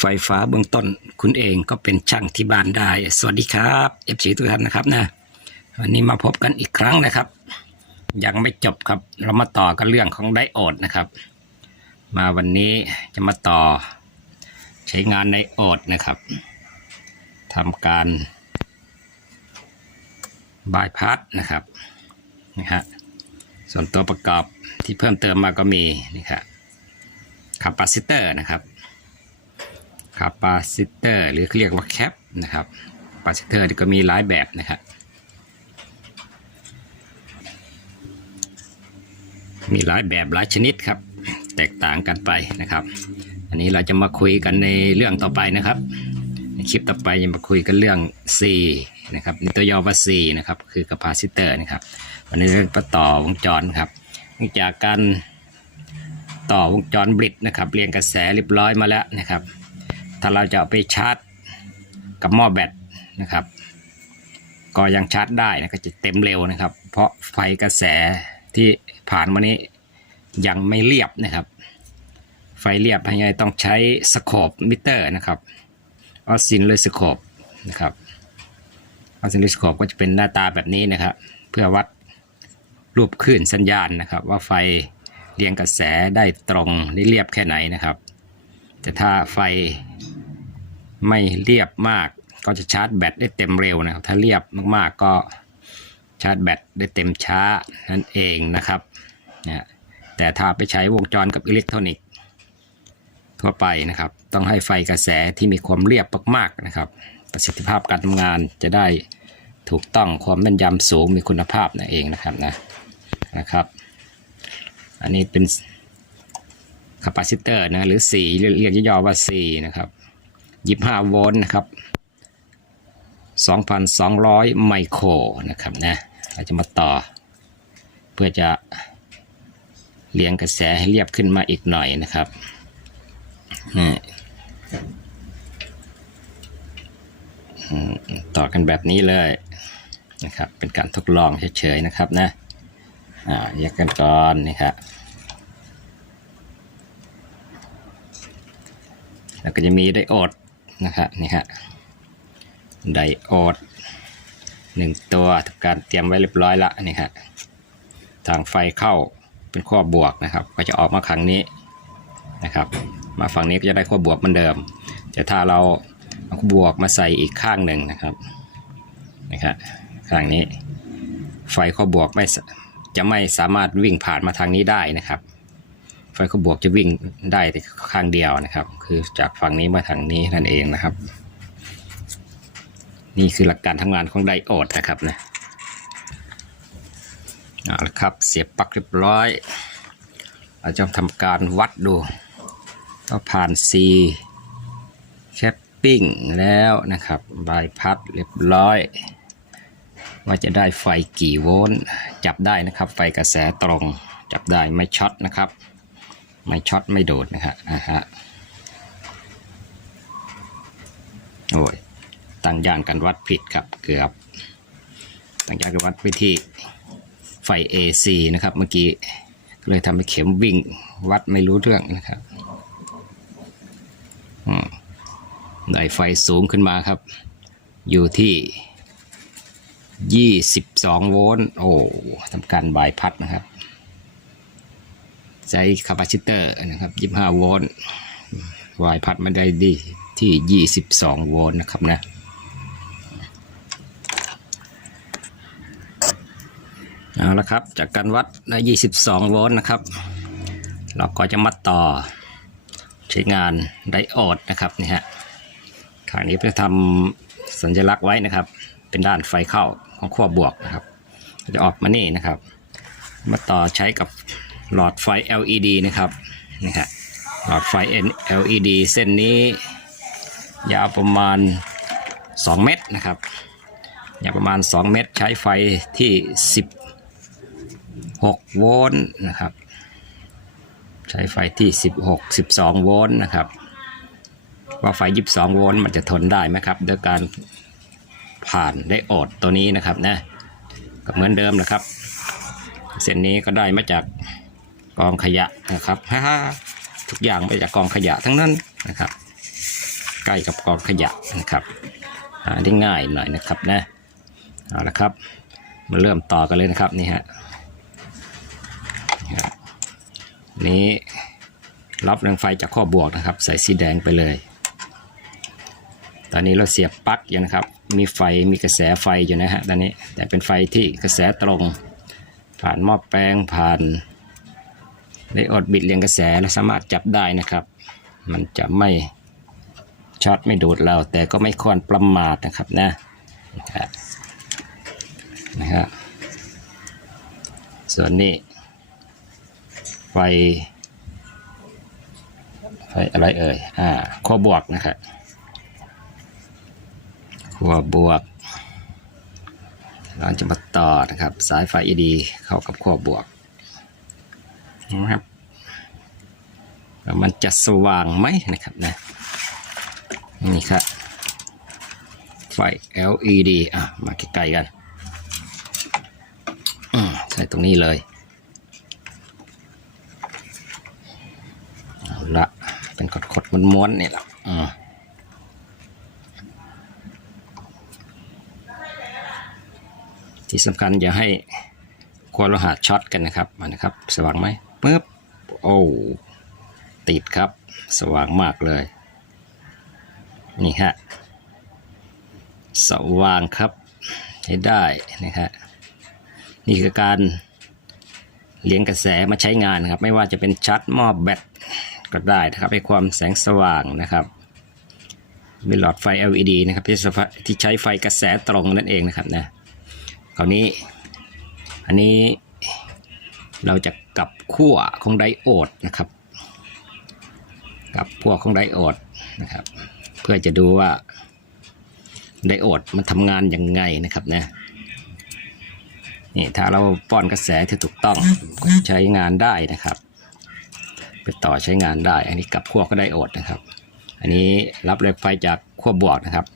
ไฟฟ้าเบื้องต้น คุณเองก็เป็นช่างที่บ้านได้ สวัสดีครับเอฟซีทุกท่านนะครับนะวันนี้มาพบกันอีกครั้งนะครับ ยังไม่จบครับ เรามาต่อกันเรื่องของไดโอดนะครับ มาวันนี้จะมาต่อใช้งานไดโอดนะครับทำการบายพาสนะครับนะฮะส่วนตัวประกอบที่เพิ่มเติมมาก็มีนี่ครับคาปาซิเตอร์นะครับ คาปาซิเตอร์หรือเรียกว่าแคปนะครับคาปาซิเตอร์ก็มีหลายแบบนะครับมีหลายแบบหลายชนิดครับ แตกต่างกันไปนะครับ อันนี้เราจะมาคุยกันในเรื่องต่อไปนะครับในคลิปต่อไปจะมาคุยกันเรื่อง C นะครับนี่ตัวย่อว่า C นะครับคือคาปาซิเตอร์นะครับวันนี้เราจะต่อวงจรครับเนื่องจากการต่อวงจรบริดนะครับเรียงกระแสเรียบร้อยมาแล้วนะครับ ถ้าเราจะเอาไปชาร์จกับหม้อแบตนะครับ ก็ยังชาร์จได้นะก็จะเต็มเร็วนะครับ เพราะไฟกระแสที่ผ่านมานี้ยังไม่เรียบนะครับ ไฟเรียบยังไงต้องใช้สโคปมิเตอร์นะครับออสซินเลสโคปนะครับออสซินเลสโคปก็จะเป็นหน้าตาแบบนี้นะครับ เพื่อวัดรูปคลื่นสัญญาณนะครับ ว่าไฟเรียงกระแสได้ตรงได้เรียบแค่ไหนนะครับ แต่ถ้าไฟ ไม่เรียบมากก็จะชาร์จแบตได้เต็มเร็วนะครับ ถ้าเรียบมากๆก็ชาร์จแบตได้เต็มช้านั่นเองนะครับนะแต่ถ้าไปใช้วงจรกับอิเล็กทรอนิกส์ทั่วไปนะครับ ต้องให้ไฟกระแสที่มีความเรียบมากๆนะครับ ประสิทธิภาพการทำงานจะได้ถูกต้องความแม่นยำสูงมีคุณภาพนั่นเองนะครับนะนะครับ อันนี้เป็นคาปาซิเตอร์นะหรือ C เรียกเรียกย่อว่า C นะครับ 25 โวลต์นะครับ 2,200 ไมโครนะครับนะเราจะมาต่อ เพื่อจะเลี้ยงกระแสให้เรียบขึ้นมาอีกหน่อยนะครับนี่ต่อกันแบบนี้เลยนะครับ เป็นการทดลองเฉยๆนะครับนะอ่าแยกกันก่อนนี่ครับแล้วก็จะมีไดโอด นะครับนี่ฮะไดโอดหนึ่งตัวทำการเตรียมไว้เรียบร้อยละนี่ฮะทางไฟเข้าเป็นขั้วบวกนะครับ ก็จะออกมาครั้งนี้นะครับ มาฝั่งนี้ก็จะได้ขั้วบวกเหมือนเดิม แต่ถ้าเราเอาขั้วบวกมาใส่อีกข้างหนึ่งนะครับนะครับข้างนี้ ไฟขั้วบวกไม่จะไม่สามารถวิ่งผ่านมาทางนี้ได้นะครับ ไฟขบวกจะวิ่งได้แต่ข้างเดียวนะครับ คือจากฝั่งนี้มาทางนี้นั่นเองนะครับ นี่คือหลักการทำงานของไดโอดนะครับนะเอาละครับเสียบปลั๊กเรียบร้อย เราจะทำการวัดดูก็ผ่าน C แคปปิ้งแล้วนะครับบายพัดเรียบร้อย ว่าจะได้ไฟกี่โวลต์จับได้นะครับ ไฟกระแสตรงจับได้ไม่ช็อตนะครับ ไม่ช็อตไม่โดดนะครับอ่าฮะโอ้ยตั้งย่านกันวัดผิดครับเกือบตั้งย่านกันวัดไปที่ไฟ AC นะครับ เมื่อกี้เลยทำให้เข็มวิ่งวัดไม่รู้เรื่องนะครับอืมได้ไฟสูงขึ้นมาครับ อยู่ที่ 22 โวลต์โอ้ทำการบายพัดนะครับ ใช้คาปาซิเตอร์นะครับ25 โวลต์วายพัดมาได้ดีที่ 22 โวลต์นะครับนะเอาละครับจากการวัดได้22 โวลต์นะครับ เราก็จะมาต่อใช้งานไดโอดนะครับนี่ฮะทางนี้จะทำสัญลักษณ์ไว้นะครับ เป็นด้านไฟเข้าของขั้วบวกนะครับ จะออกมานี่นะครับ มาต่อใช้กับ หลอดไฟ LED นะครับนี่ฮะหลอดไฟ LED เส้นนี้ ยาวประมาณ 2 เมตรนะครับยาวประมาณ 2 เมตรใช้ไฟที่ 16 โวลต์นะครับ ใช้ไฟที่ 16 12 โวลต์นะครับ ว่าไฟ 22 โวลต์มันจะทนได้ไหมครับโดยการผ่านไดโอดตัวนี้นะครับนะก็เหมือนเดิมนะครับ เส้นนี้ก็ได้มาจาก กองขยะนะครับฮ่าทุกอย่างมาจากกองขยะทั้งนั้นนะครับ ใกล้กับกองขยะนะครับหาได้ง่ายหน่อยนะครับนะเอาละครับมาเริ่มต่อกันเลยนะครับนี่ฮะนี่ฮะนี้รับแรงไฟจากข้อบวกนะครับ ใส่สีแดงไปเลย ตอนนี้เราเสียบปลั๊กอยู่นะครับ มีไฟมีกระแสไฟอยู่นะฮะตอนนี้แต่เป็นไฟที่กระแสตรง ผ่านหม้อแปลงผ่าน ไดโอดบิดเรียงกระแสและสามารถจับได้นะครับ มันจะไม่ช็อตไม่ดูดเรา แต่ก็ไม่ควรประมาทนะครับนะนะครับนะส่วนนี้ ไฟ ไฟอะไรเอ่ย อ่าขั้วบวกนะครับขั้วบวกเราจะมาต่อนะครับ สายไฟ ED เข้ากับขั้วบวก นะครับ มันจะสว่างไหมนะครับนะนี่ครับไฟ LED อะมาใกล้ๆกันใส่ตรงนี้เลยเอาละเป็นขดๆม้วนๆเนี่ยแหละอืมที่สำคัญอย่าให้ควรโลหะช็อตกันนะครับมานะครับ สว่างไหม ปึ๊บโอ้ติดครับ สว่างมากเลย นี่ฮะสว่างครับใช้ได้นะฮะนี่คือการเลี้ยงกระแสมาใช้งานนะครับ ไม่ว่าจะเป็นชาร์จหม้อแบตก็ได้นะครับให้ความแสงสว่างนะครับมีหลอดไฟ LED นะครับที่ที่ใช้ไฟกระแสตรงนั่นเองนะครับนะคราวนี้อันนี้ เราจะกลับขั้วของไดโอดนะครับกลับขั้วของไดโอดนะครับ เพื่อจะดูว่าไดโอดมันทำงานยังไงนะครับนะนี่ถ้าเราป้อนกระแสที่ถูกต้องก็ใช้งานได้นะครับ ไปต่อใช้งานได้ อันนี้กลับขั้วก็ไดโอดนะครับ อันนี้รับแรงไฟจากขั้วบวกนะครับ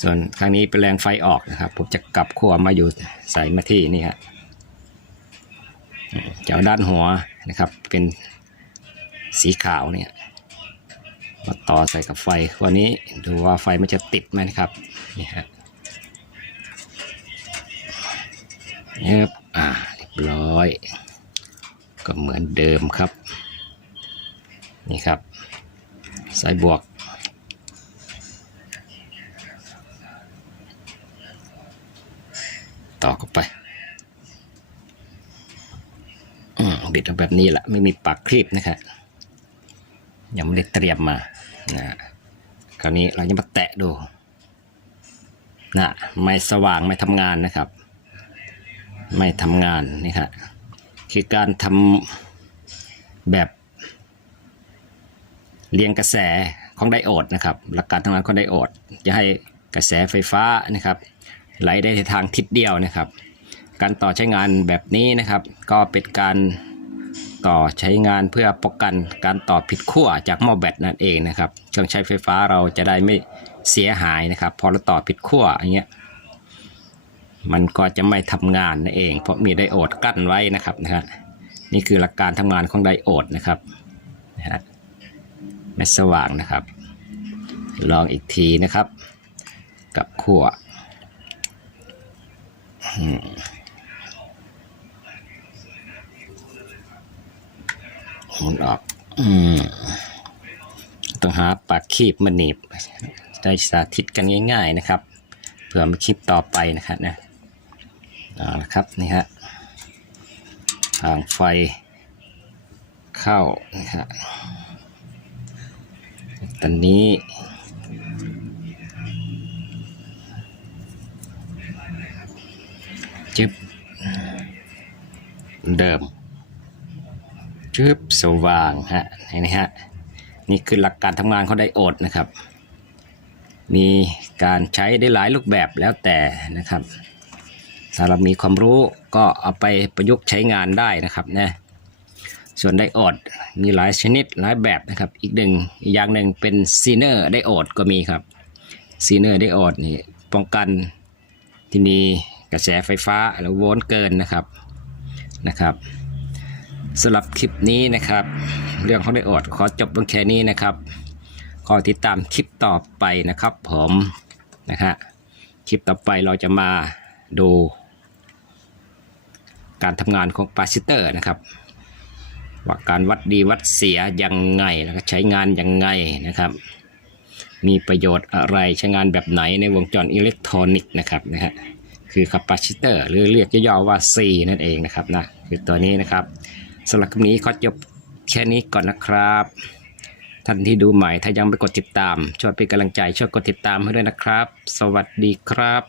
ส่วนครั้งนี้เป็นแรงไฟออกนะครับ ผมจะกลับขั้วมาอยู่ใส่มาที่นี่ฮะจะ เอาด้านหัวนะครับเป็นสีขาวเนี่ยมาต่อใส่กับไฟขั้วนี้ดูว่าไฟมันจะติดไหมนะครับนี่ฮะเนี่ยอ่าเรียบร้อย ก็เหมือนเดิมครับ นี่ครับสายบวกต่อเข้าไป อืมบิดแบบนี้แหละไม่มีปากครีบนะครับยังไม่ได้เตรียมมานะคราวนี้เราจะมาแตะดูนะไม่สว่างไม่ทำงานนะครับ ไม่ทำงานนี่ครับคือการทำแบบเรียงกระแสของไดโอดนะครับ หลักการทำงานของไดโอด จะให้กระแสไฟฟ้านะครับ ไหลได้ในทางทิศเดียวนะครับ การต่อใช้งานแบบนี้นะครับ ก็เป็นการ ต่อใช้งานเพื่อป้องกันการต่อผิดขั้วจากหม้อแบตนั่นเองนะครับเครื่องใช้ไฟฟ้าเราจะได้ไม่เสียหายนะครับ พอเราต่อผิดขั้วอย่างเงี้ยมันก็จะไม่ทำงานนั่นเอง เพราะมีไดโอดกั้นไว้นะครับนะฮะนี่คือหลักการทำงานของไดโอดนะครับนะฮะไม่สว่างนะครับ ลองอีกทีนะครับ กับขั้ว หมุนออก อืมต้องหาปากคีบมาหนีบได้สาธิตกันง่าย ๆนะครับเพื่อมาคลิปต่อไปนะครับนะเอาละครับนี่ฮะทางไฟเข้านะฮะตอนนี้จึบเดิม จึบสว่างฮะนี่ฮะนี่คือหลักการทำงานของไดโอดนะครับ มีการใช้ได้หลายรูปแบบแล้วแต่นะครับถ้าเรามีความรู้ก็เอาไปประยุกต์ใช้งานได้นะครับนะส่วนไดโอดมีหลายชนิดหลายแบบนะครับ อีกหนึ่งอีกอย่างหนึ่งเป็นซีเนอร์ไดโอดก็มีครับซีเนอร์ไดโอดนี่ป้องกันที่มีกระแสไฟฟ้าหรือโวลต์เกินนะครับนะครับ สำหรับคลิปนี้นะครับ เรื่องของไดโอดขอจบลงแค่นี้นะครับ ขอติดตามคลิปต่อไปนะครับ ผมนะฮะคลิปต่อไปเราจะมาดู การทำงานของปาซิเตอร์นะครับ ว่าการวัดดีวัดเสียยังไงแล้วก็ใช้งานยังไงนะครับ มีประโยชน์อะไรใช้งานแบบไหนในวงจรอิเล็กทรอนิกส์นะครับนะฮะคือคาปาซิเตอร์หรือเรียกย่อๆว่า C นั่นเองนะครับนะคือตัวนี้นะครับ สำหรับคลิปนี้ขอจบแค่นี้ก่อนนะครับ ท่านที่ดูใหม่ถ้ายังไม่กดติดตาม ช่วยเป็นกำลังใจช่วยกดติดตามให้ด้วยนะครับ สวัสดีครับ